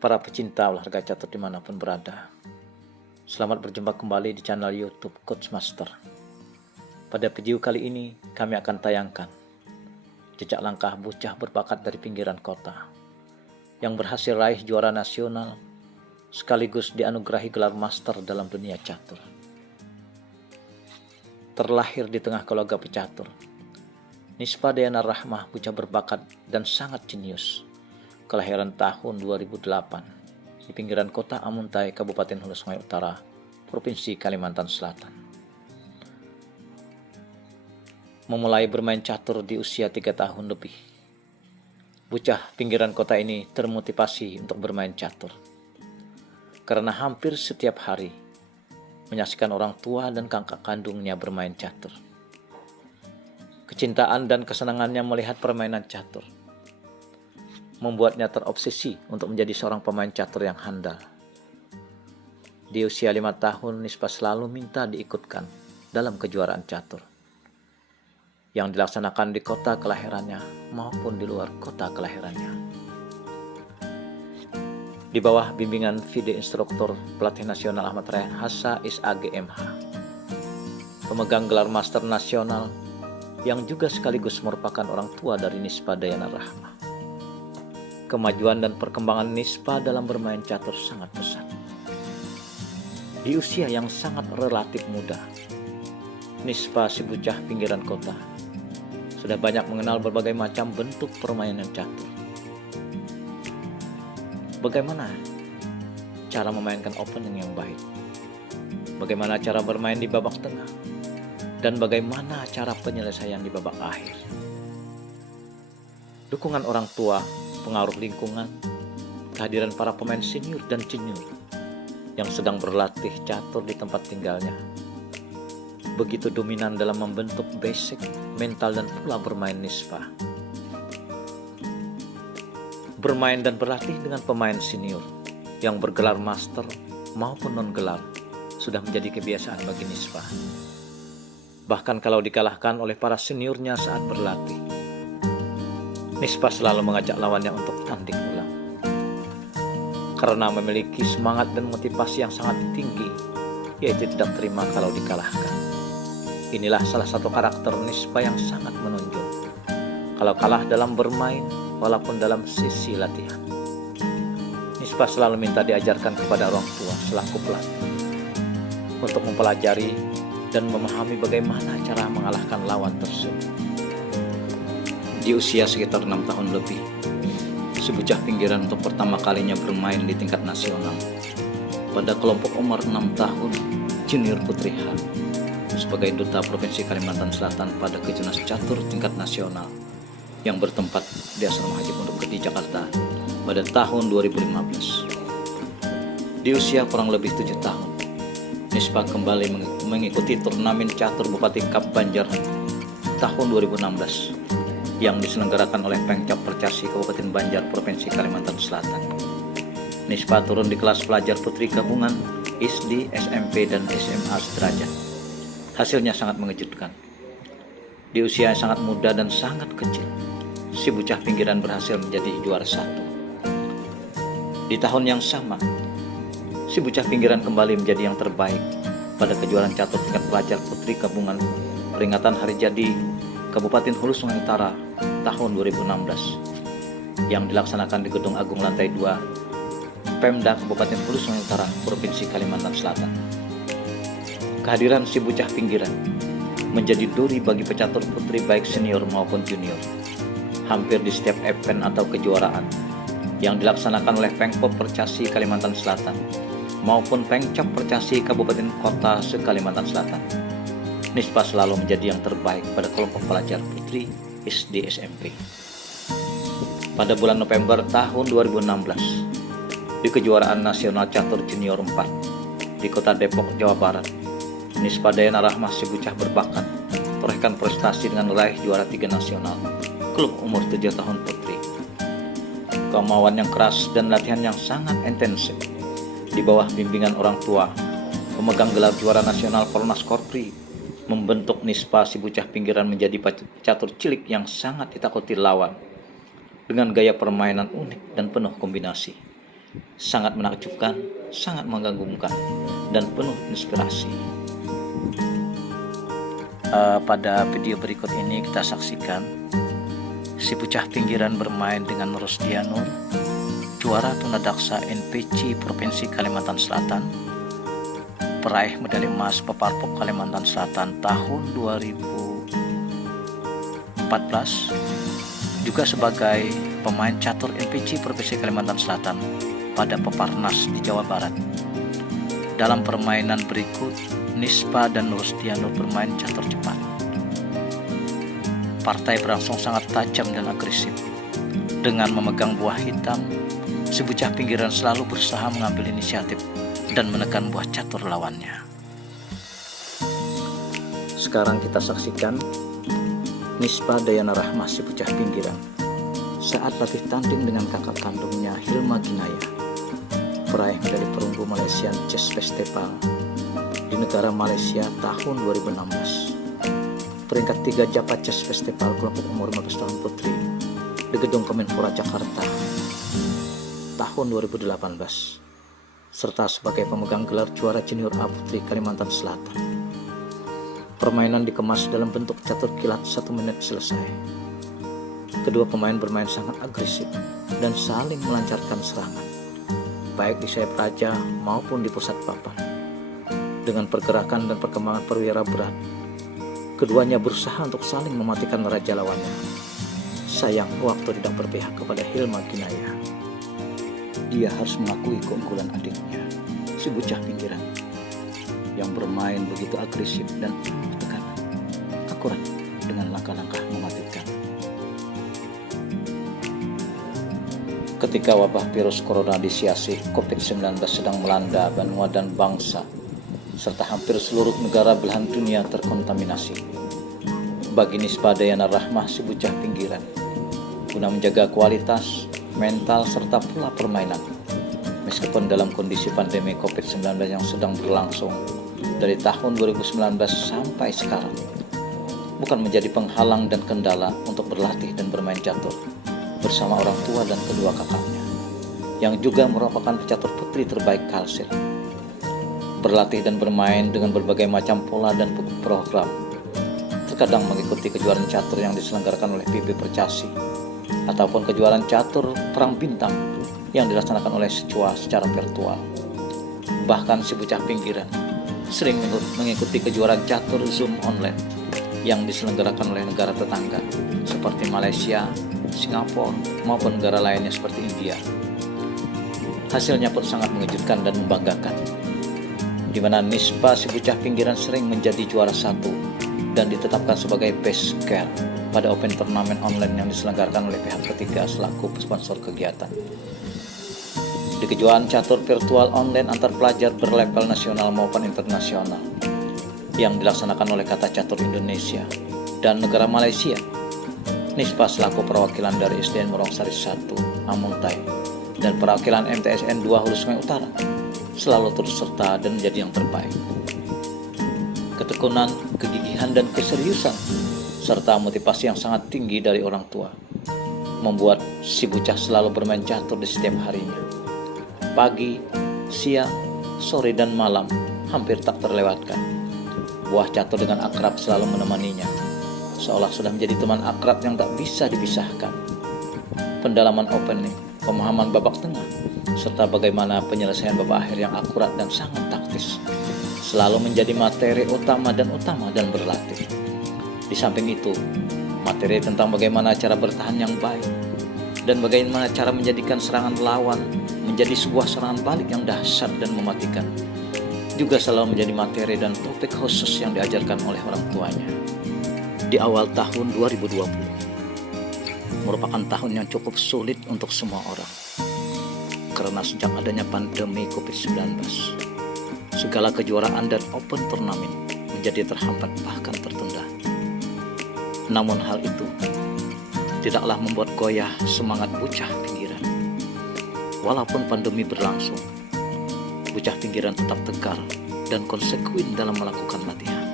Para pecinta olahraga catur dimanapun berada, selamat berjumpa kembali di channel YouTube Coach Master. Pada video kali ini kami akan tayangkan jejak langkah bocah berbakat dari pinggiran kota yang berhasil raih juara nasional sekaligus dianugerahi gelar master dalam dunia catur. Terlahir di tengah keluarga pecatur, Nispa Dayana Rahmah bocah berbakat dan sangat jenius. Kelahiran tahun 2008 di pinggiran kota Amuntai, Kabupaten Hulu Sungai Utara, Provinsi Kalimantan Selatan. Memulai bermain catur di usia 3 tahun lebih, bocah pinggiran kota ini termotivasi untuk bermain catur karena hampir setiap hari menyaksikan orang tua dan kakak kandungnya bermain catur. Kecintaan dan kesenangannya melihat permainan catur membuatnya terobsesi untuk menjadi seorang pemain catur yang handal. Di usia 5 tahun, Nispa selalu minta diikutkan dalam kejuaraan catur yang dilaksanakan di kota kelahirannya maupun di luar kota kelahirannya. Di bawah bimbingan video instruktur pelatih nasional Ahmad Rayhan Hassa SAGMH, pemegang gelar master nasional yang juga sekaligus merupakan orang tua dari Nispa Dayana Rahmah. Kemajuan dan perkembangan Nispa dalam bermain catur sangat pesat. Di usia yang sangat relatif muda, Nispa si bocah pinggiran kota sudah banyak mengenal berbagai macam bentuk permainan catur. Bagaimana cara memainkan opening yang baik? Bagaimana cara bermain di babak tengah? Dan bagaimana cara penyelesaian di babak akhir? Dukungan orang tua, pengaruh lingkungan, kehadiran para pemain senior dan junior yang sedang berlatih catur di tempat tinggalnya begitu dominan dalam membentuk basic, mental dan pula bermain Nispa. Bermain dan berlatih dengan pemain senior yang bergelar master maupun non-gelar sudah menjadi kebiasaan bagi Nispa. Bahkan kalau dikalahkan oleh para seniornya saat berlatih, Nispa selalu mengajak lawannya untuk tanding ulang. Karena memiliki semangat dan motivasi yang sangat tinggi, yaitu tidak terima kalau dikalahkan. Inilah salah satu karakter Nispa yang sangat menonjol. Kalau kalah dalam bermain, walaupun dalam sisi latihan, Nispa selalu minta diajarkan kepada orang tua selaku pelatih untuk mempelajari dan memahami bagaimana cara mengalahkan lawan tersebut. Di usia sekitar 6 tahun lebih, si bocah pinggiran untuk pertama kalinya bermain di tingkat nasional pada kelompok umur 6 tahun Junior Putri H sebagai duta Provinsi Kalimantan Selatan pada Kejurnas Catur tingkat nasional yang bertempat di Asrama Haji Pondok Gede Jakarta pada tahun 2015. Di usia kurang lebih 7 tahun, Nispa kembali mengikuti turnamen catur Bupati Cup Banjar tahun 2016 yang diselenggarakan oleh Pengcap Percasi Kabupaten Banjar, Provinsi Kalimantan Selatan. Nispa turun di kelas pelajar putri gabungan SD, SMP, dan SMA sederajat. Hasilnya sangat mengejutkan. Di usia yang sangat muda dan sangat kecil, si bocah pinggiran berhasil menjadi juara 1. Di tahun yang sama, si bocah pinggiran kembali menjadi yang terbaik pada kejuaraan catur tingkat pelajar putri gabungan peringatan Hari Jadi Kabupaten Hulu Sungai Utara tahun 2016 yang dilaksanakan di Gedung Agung Lantai 2 Pemda Kabupaten Hulu Sungai Utara, Provinsi Kalimantan Selatan. Kehadiran si bocah pinggiran menjadi duri bagi pecatur putri baik senior maupun junior. Hampir di setiap event atau kejuaraan yang dilaksanakan oleh Pengpop Percasi Kalimantan Selatan maupun Pengcap Percasi Kabupaten Kota se-Kalimantan Selatan, Nispa selalu menjadi yang terbaik pada kelompok pelajar putri SD SMP. Pada bulan November tahun 2016, di kejuaraan nasional catur junior 4 di kota Depok, Jawa Barat, Nispa Dayana Rahmah si bocah berbakat torehkan prestasi dengan meraih juara 3 nasional klub umur 7 tahun putri. Kemauan yang keras dan latihan yang sangat intensif di bawah bimbingan orang tua, pemegang gelar juara nasional Polnas Korpri, membentuk Nispa si bocah pinggiran menjadi catur cilik yang sangat ditakuti lawan dengan gaya permainan unik dan penuh kombinasi. sangat menakjubkan, sangat mengagumkan, dan penuh inspirasi. Pada video berikut ini kita saksikan si bocah pinggiran bermain dengan Rusdianur, juara tunadaksa NPC Provinsi Kalimantan Selatan, peraih medali emas Peparpok Kalimantan Selatan tahun 2014, juga sebagai pemain catur NPC Provinsi Kalimantan Selatan pada Peparnas di Jawa Barat. Dalam permainan berikut, Nispa dan Rusdianur bermain catur cepat. Partai berlangsung sangat tajam dan agresif. Dengan memegang buah hitam, si bocah pinggiran selalu berusaha mengambil inisiatif dan menekan buah catur lawannya. Sekarang kita saksikan Nispa Dayana Rahmah si bocah pinggiran saat latih tanding dengan kakak kandungnya Hilma Ginaya, peraih medali perunggu Malaysian Chess Festival di negara Malaysia tahun 2016. Peringkat 3 Java Chess Festival kelompok umur 15 tahun putri di Gedung Kemenpora Jakarta tahun 2018, serta sebagai pemegang gelar juara junior A putri Kalimantan Selatan. Permainan dikemas dalam bentuk catur kilat 1 menit selesai. Kedua pemain bermain sangat agresif dan saling melancarkan serangan, baik di sayap raja maupun di pusat papan. Dengan pergerakan dan perkembangan perwira berat, keduanya berusaha untuk saling mematikan raja lawannya. Sayang, waktu tidak berpihak kepada Hilma Ginaya. Dia harus mengakui keunggulan adiknya, si bocah pinggiran, yang bermain begitu agresif dan penuh tekanan, akurat dengan langkah-langkah mematikan. Ketika wabah virus corona disiasih COVID-19 sedang melanda benua dan bangsa, serta hampir seluruh negara belahan dunia terkontaminasi, bagi Nispa Dayana Rahmah si bocah pinggiran, guna menjaga kualitas, mental, serta pula permainan, meskipun dalam kondisi pandemi COVID-19 yang sedang berlangsung dari tahun 2019 sampai sekarang, bukan menjadi penghalang dan kendala untuk berlatih dan bermain catur bersama orang tua dan kedua kakaknya, yang juga merupakan pecatur putri terbaik Kalsel. Berlatih dan bermain dengan berbagai macam pola dan program, terkadang mengikuti kejuaraan catur yang diselenggarakan oleh PB Percasi ataupun kejuaraan catur Perang Bintang yang dilaksanakan oleh Secua secara virtual. Bahkan si bocah pinggiran sering mengikuti kejuaraan catur Zoom online yang diselenggarakan oleh negara tetangga seperti Malaysia, Singapura maupun negara lainnya seperti India. Hasilnya pun sangat mengejutkan dan membanggakan, di mana Nispa si bocah pinggiran sering menjadi juara 1 dan ditetapkan sebagai best girl pada open turnamen online yang diselenggarakan oleh pihak ketiga selaku sponsor kegiatan. Di kejuaraan catur virtual online antar pelajar berlevel nasional maupun internasional yang dilaksanakan oleh Kata Catur Indonesia dan negara Malaysia, Nispa selaku perwakilan dari SDN Morongsari 1 Amuntai dan perwakilan MTSN 2 Hulu Sungai Utara selalu turut serta dan menjadi yang terbaik. Ketekunan, kegigihan, dan keseriusan serta motivasi yang sangat tinggi dari orang tua membuat si bocah selalu bermain catur di setiap harinya. Pagi, siang, sore, dan malam hampir tak terlewatkan. Buah catur dengan akrab selalu menemaninya, seolah sudah menjadi teman akrab yang tak bisa dipisahkan. Pendalaman opening, pemahaman babak tengah, serta bagaimana penyelesaian babak akhir yang akurat dan sangat taktis selalu menjadi materi utama dan berlatih. Di samping itu, materi tentang bagaimana cara bertahan yang baik dan bagaimana cara menjadikan serangan lawan menjadi sebuah serangan balik yang dahsyat dan mematikan juga selalu menjadi materi dan topik khusus yang diajarkan oleh orang tuanya. Di awal tahun 2020 merupakan tahun yang cukup sulit untuk semua orang, karena sejak adanya pandemi COVID-19, segala kejuaraan dan open turnamen menjadi terhambat bahkan tertunda. Namun hal itu tidaklah membuat goyah semangat bocah pinggiran. Walaupun pandemi berlangsung, bocah pinggiran tetap tegar dan konsekuen dalam melakukan latihan.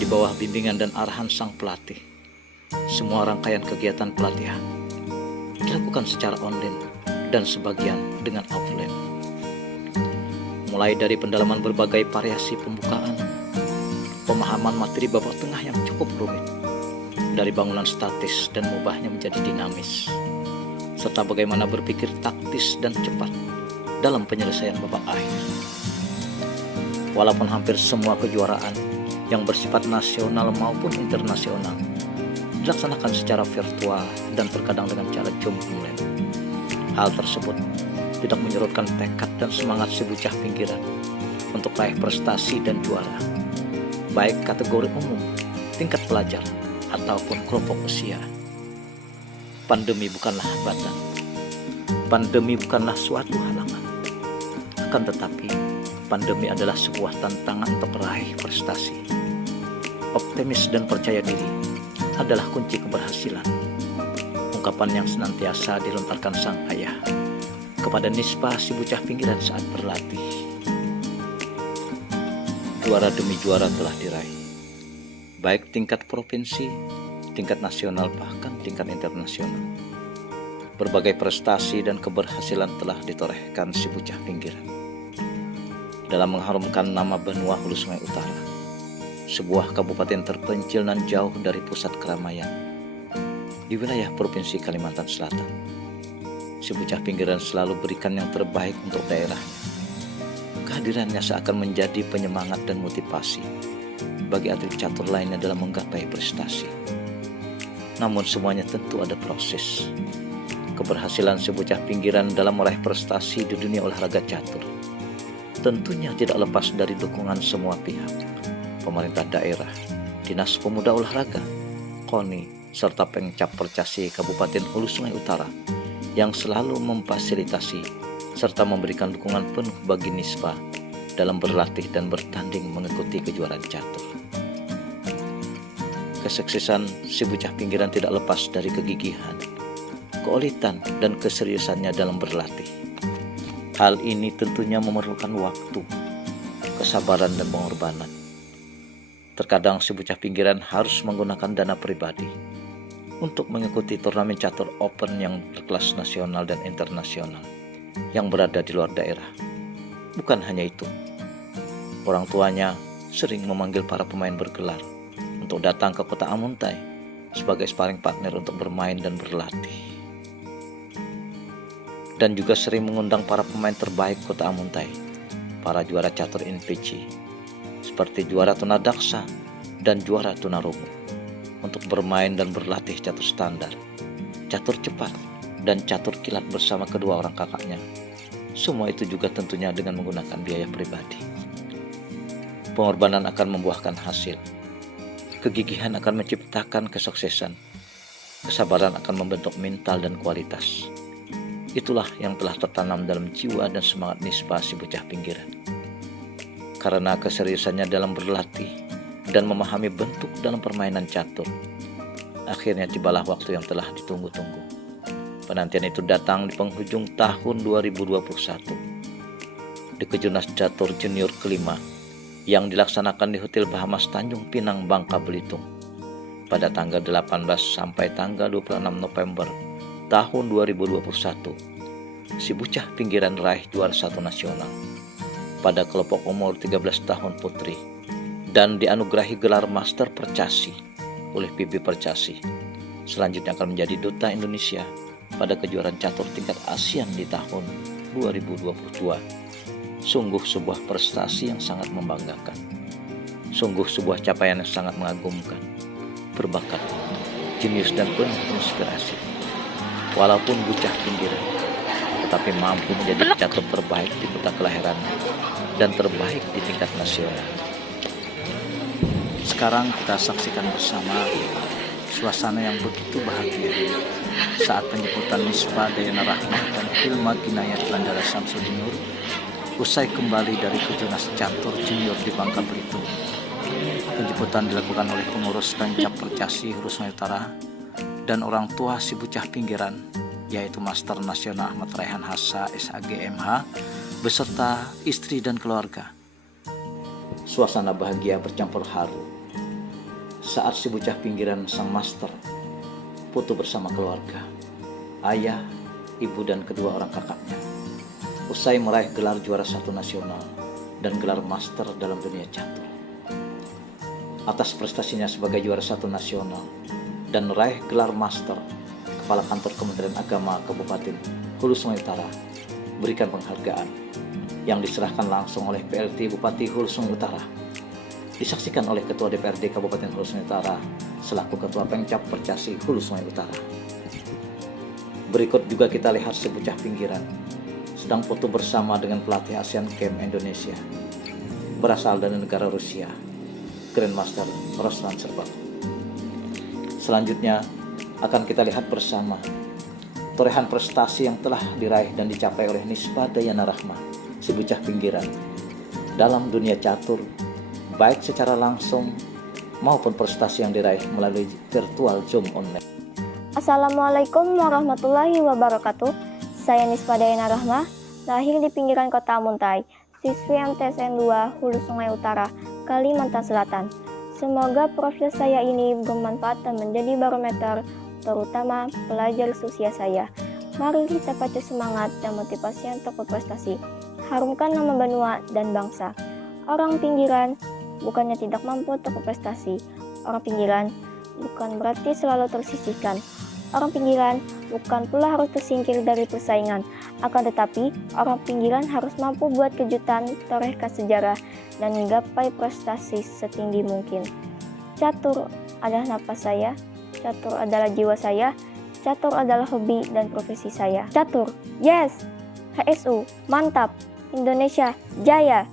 Di bawah bimbingan dan arahan sang pelatih, semua rangkaian kegiatan pelatihan dilakukan secara online dan sebagian dengan offline. Mulai dari pendalaman berbagai variasi pembukaan, pemahaman materi babak tengah yang cukup rumit, dari bangunan statis dan mengubahnya menjadi dinamis, serta bagaimana berpikir taktis dan cepat dalam penyelesaian babak akhir. Walaupun hampir semua kejuaraan yang bersifat nasional maupun internasional dilaksanakan secara virtual dan terkadang dengan cara Zoom online, hal tersebut tidak menyurutkan tekad dan semangat si bocah pinggiran untuk raih prestasi dan juara, baik kategori umum, tingkat pelajar, ataupun kelompok usia. Pandemi bukanlah hambatan, pandemi bukanlah suatu halangan. Akan tetapi, pandemi adalah sebuah tantangan untuk meraih prestasi. Optimis dan percaya diri adalah kunci keberhasilan. Ungkapan yang senantiasa dilontarkan sang ayah kepada Nispa si bocah pinggiran saat berlatih. Juara demi juara telah diraih, baik tingkat provinsi, tingkat nasional, bahkan tingkat internasional. Berbagai prestasi dan keberhasilan telah ditorehkan si bocah pinggiran dalam mengharumkan nama benua Hulu Sungai Utara, sebuah kabupaten terpencil dan jauh dari pusat keramaian di wilayah Provinsi Kalimantan Selatan. Si bocah pinggiran selalu berikan yang terbaik untuk daerahnya. Kehadirannya seakan menjadi penyemangat dan motivasi bagi atlet catur lainnya dalam menggapai prestasi. Namun semuanya tentu ada proses. Keberhasilan si bocah pinggiran dalam meraih prestasi di dunia olahraga catur tentunya tidak lepas dari dukungan semua pihak, pemerintah daerah, Dinas Pemuda Olahraga, KONI, serta Pemkab Percasi Kabupaten Hulu Sungai Utara yang selalu memfasilitasi serta memberikan dukungan penuh bagi Nispa dalam berlatih dan bertanding mengikuti kejuaraan catur. Kesuksesan si bocah pinggiran tidak lepas dari kegigihan, keulitan, dan keseriusannya dalam berlatih. Hal ini tentunya memerlukan waktu, kesabaran, dan pengorbanan. Terkadang si bocah pinggiran harus menggunakan dana pribadi untuk mengikuti turnamen catur open yang berkelas nasional dan internasional yang berada di luar daerah. Bukan hanya itu, orang tuanya sering memanggil para pemain bergelar untuk datang ke kota Amuntai sebagai sparring partner untuk bermain dan berlatih. Dan juga sering mengundang para pemain terbaik kota Amuntai, para juara catur NPC, seperti juara tunadaksa dan juara tunarungu, untuk bermain dan berlatih catur standar, catur cepat, dan catur kilat bersama kedua orang kakaknya. Semua itu juga tentunya dengan menggunakan biaya pribadi. Pengorbanan akan membuahkan hasil. Kegigihan akan menciptakan kesuksesan. Kesabaran akan membentuk mental dan kualitas. Itulah yang telah tertanam dalam jiwa dan semangat Nispa si bocah pinggiran. Karena keseriusannya dalam berlatih dan memahami bentuk dalam permainan catur, akhirnya tibalah waktu yang telah ditunggu-tunggu. Penantian itu datang di penghujung tahun 2021 di Kejurnas Catur Junior kelima yang dilaksanakan di Hotel Bahamas Tanjung Pinang, Bangka Belitung pada tanggal 18 sampai tanggal 26 November tahun 2021. Si bocah pinggiran raih juara 1 nasional pada kelompok umur 13 tahun putri dan dianugerahi gelar Master Percasi oleh PB Percasi. Selanjutnya akan menjadi duta Indonesia pada kejuaraan catur tingkat ASEAN di tahun 2022. Sungguh sebuah prestasi yang sangat membanggakan. Sungguh sebuah capaian yang sangat mengagumkan. Berbakat, jenius, dan penuh inspirasi. Walaupun bocah pinggiran, tetapi mampu menjadi catur terbaik di kota kelahirannya dan terbaik di tingkat nasional. Sekarang kita saksikan bersama suasana yang begitu bahagia saat penjemputan Nispa Dayana Rahmah dan Hilma Kinayat Bandara Samsudin Nur usai kembali dari Kejurnas Catur Junior di Bangka Belitung. Penjemputan dilakukan oleh pengurus Pemkab Percasi Hulu Sungai Utara dan orang tua si bocah pinggiran, yaitu Master Nasional Ahmad Raihan Hassa SAG MH beserta istri dan keluarga. Suasana bahagia bercampur haru saat si bocah pinggiran sang master foto bersama keluarga, ayah, ibu dan kedua orang kakaknya. Usai meraih gelar juara 1 nasional dan gelar master dalam dunia catur. Atas prestasinya sebagai juara 1 nasional dan meraih gelar master, Kepala Kantor Kementerian Agama Kabupaten Hulu Sungai Utara berikan penghargaan yang diserahkan langsung oleh PLT Bupati Hulu Sungai Utara, disaksikan oleh Ketua DPRD Kabupaten Hulu Sungai Utara selaku Ketua Pemcap Percasi Hulu Sungai Utara. Berikut juga kita lihat sebucah pinggiran sedang foto bersama dengan pelatih Asian Games Indonesia berasal dari negara Rusia, Grandmaster Ruslan Serbak. Selanjutnya akan kita lihat bersama torehan prestasi yang telah diraih dan dicapai oleh Nispa Dayana Rahma, sebucah pinggiran dalam dunia catur, baik secara langsung maupun prestasi yang diraih melalui virtual Zoom online. Assalamualaikum warahmatullahi wabarakatuh. Saya Nispa Dayana Rahma, lahir di pinggiran kota Muntai, siswi MTSN 2 Hulu Sungai Utara, Kalimantan Selatan. Semoga profil saya ini bermanfaat dan menjadi barometer, terutama pelajar seusia saya. Mari kita pacu semangat dan motivasi untuk berprestasi. Harumkan nama benua dan bangsa. Orang pinggiran bukannya tidak mampu untuk berprestasi. Orang pinggiran bukan berarti selalu tersisihkan. Orang pinggiran bukan pula harus tersingkir dari persaingan. Akan tetapi, orang pinggiran harus mampu buat kejutan, torehkan sejarah, dan menggapai prestasi setinggi mungkin. Catur adalah napas saya, catur adalah jiwa saya, catur adalah hobi dan profesi saya. Catur, yes! HSU, mantap! Indonesia, jaya!